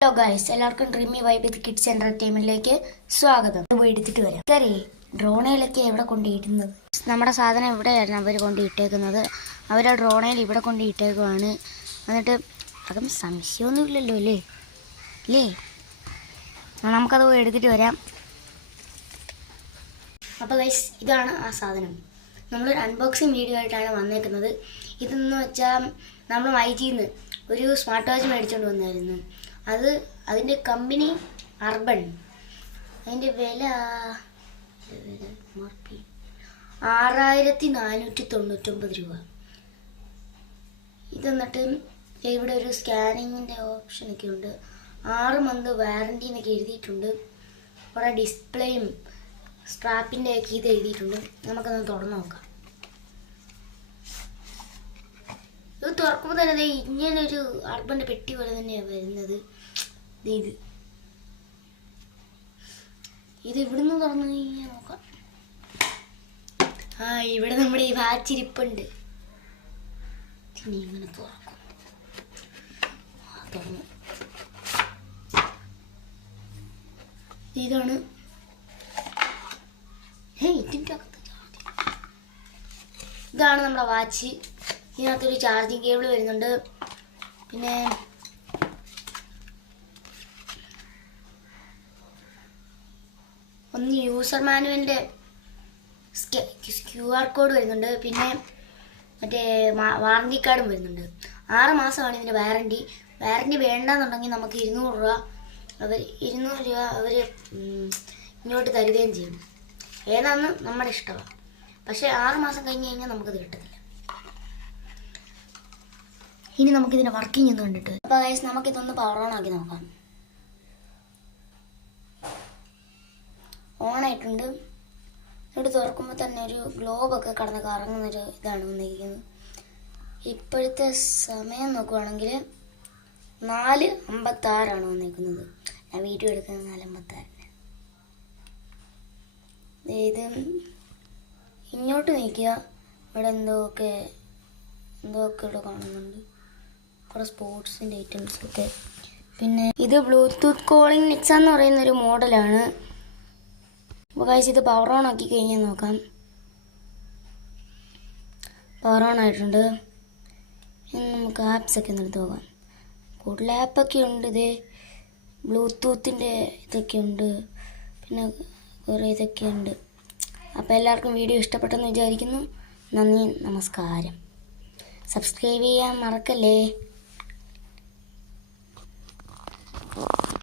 Hello guys, എല്ലാവർക്കും dreamy vibe വിത്ത് kids എന്റർടൈൻമെന്റിലേക്ക് സ്വാഗതം. പോയി എടുത്തിട്ട് വരാം. കറി ഡ്രോണയിലൊക്കെ എവിടെ കൊണ്ടിടുന്നത്? നമ്മുടെ സാധനം ഇവിടെയായിരുന്നു അവർ കൊണ്ടിട്ടേക്കുന്നത്. അവരെ ഡ്രോണയിൽ ഇവിടെ കൊണ്ടിട്ടേക്കുവാണ്. എന്നിട്ട് അതും സംശയമൊന്നുമില്ലല്ലോ അല്ലേ? നമുക്കത് പോയി എടുത്തിട്ട് വരാം. അപ്പോൾ ഗൈസ്, ഇതാണ് ആ സാധനം. നമ്മളൊരു അൺബോക്സിങ് വീഡിയോ ആയിട്ടാണ് വന്നേക്കുന്നത്. ഇതെന്ന് വെച്ചാൽ നമ്മൾ മൈജിന്ന് ഒരു സ്മാർട്ട് വാച്ച് മേടിച്ചുകൊണ്ട് വന്നായിരുന്നു. അതിൻ്റെ കമ്പനി അർബൺ. അതിൻ്റെ വില 6499 രൂപ. ഇതെന്നിട്ട് ഇവിടെ ഒരു സ്കാനിങ്ങിൻ്റെ ഓപ്ഷനൊക്കെ ഉണ്ട്. 6 മന്ത് വാറണ്ടി എന്നൊക്കെ എഴുതിയിട്ടുണ്ട്. കുറേ ഡിസ്പ്ലേയും സ്ട്രാപ്പിൻ്റെ ഒക്കെ ഇത് എഴുതിയിട്ടുണ്ട്. നമുക്കൊന്ന് തുറന്നു നോക്കാം. ഇത് തുറക്കുമ്പോൾ തന്നെ ഇങ്ങനൊരു അർബൻ്റെ പെട്ടി പോലെ തന്നെയാണ് വരുന്നത്. ഇത് ഇവിടുന്ന് തുറന്നു കഴിഞ്ഞാൽ നോക്കാം. ഇവിടെ നമ്മുടെ ഈ വാച്ചിരിപ്പുണ്ട്. ഇനി ഇങ്ങനെ തുറക്കും. തുറന്നു. ഇതാണ് ഇതാണ് നമ്മുടെ വാച്ച്. ഇതിനകത്തൊരു ചാർജിങ് കേബിൾ വരുന്നുണ്ട്. പിന്നെ ഒന്ന് യൂസർ മാനുവലിൻ്റെ QR കോഡ് വരുന്നുണ്ട്. പിന്നെ മറ്റേ വാറണ്ടി കാർഡും വരുന്നുണ്ട്. 6 മാസമാണ് ഇതിൻ്റെ വാറണ്ടി വേണ്ടെന്നുണ്ടെങ്കിൽ നമുക്ക് 200 രൂപ അവർ ഇങ്ങോട്ട് തരികയും ചെയ്യും. ഏതാണെന്ന് നമ്മുടെ ഇഷ്ടമാണ്. പക്ഷേ 6 മാസം കഴിഞ്ഞ് കഴിഞ്ഞാൽ നമുക്കത് കിട്ടത്തില്ല. ഇനി നമുക്കിതിൻ്റെ വർക്കിംഗ് ഒന്ന് കണ്ടിട്ട്. അപ്പോൾ ഗൈസ്, നമുക്കിതൊന്ന് പവർ ഓൺ ആക്കി നോക്കാം. ഓണായിട്ടുണ്ട്. ഇവിടെ തുറക്കുമ്പോൾ തന്നെ ഒരു ഗ്ലോബൊക്കെ കടന്ന് കറങ്ങുന്നൊരു ഇതാണ് വന്നിരിക്കുന്നത്. ഇപ്പോഴത്തെ സമയം നോക്കുവാണെങ്കിൽ 4:56 വന്നിരിക്കുന്നത്. ഞാൻ വീഡിയോ എടുക്കുന്നത് 4:56. ഇത് ഇങ്ങോട്ട് നീക്കുക. ഇവിടെ എന്തൊക്കെ ഇവിടെ കാണുന്നുണ്ട്. കുറേ സ്പോർട്സിൻ്റെ ഐറ്റംസൊക്കെ. പിന്നെ ഇത് ബ്ലൂടൂത്ത് കോളിംഗ് നെക്സ എന്ന് പറയുന്നൊരു മോഡലാണ്. അപ്പോൾ ഗൈസ്, ഇത് പവർ ഓൺ ആക്കി കഴിഞ്ഞാൽ നോക്കാം. പവർ ഓൺ ആയിട്ടുണ്ട്. ഇനി നമുക്ക് ആപ്സൊക്കെ ഒന്ന് എടുത്ത് നോക്കാം. കൂടുതൽ ആപ്പൊക്കെ ഉണ്ട്. ഇത് ബ്ലൂടൂത്തിൻ്റെ ഇതൊക്കെ ഉണ്ട്. പിന്നെ കുറേ ഇതൊക്കെ ഉണ്ട്. അപ്പോൾ എല്ലാവർക്കും വീഡിയോ ഇഷ്ടപ്പെട്ടെന്ന് വിചാരിക്കുന്നു. നന്ദി, നമസ്കാരം. സബ്സ്ക്രൈബ് ചെയ്യാൻ മറക്കല്ലേ.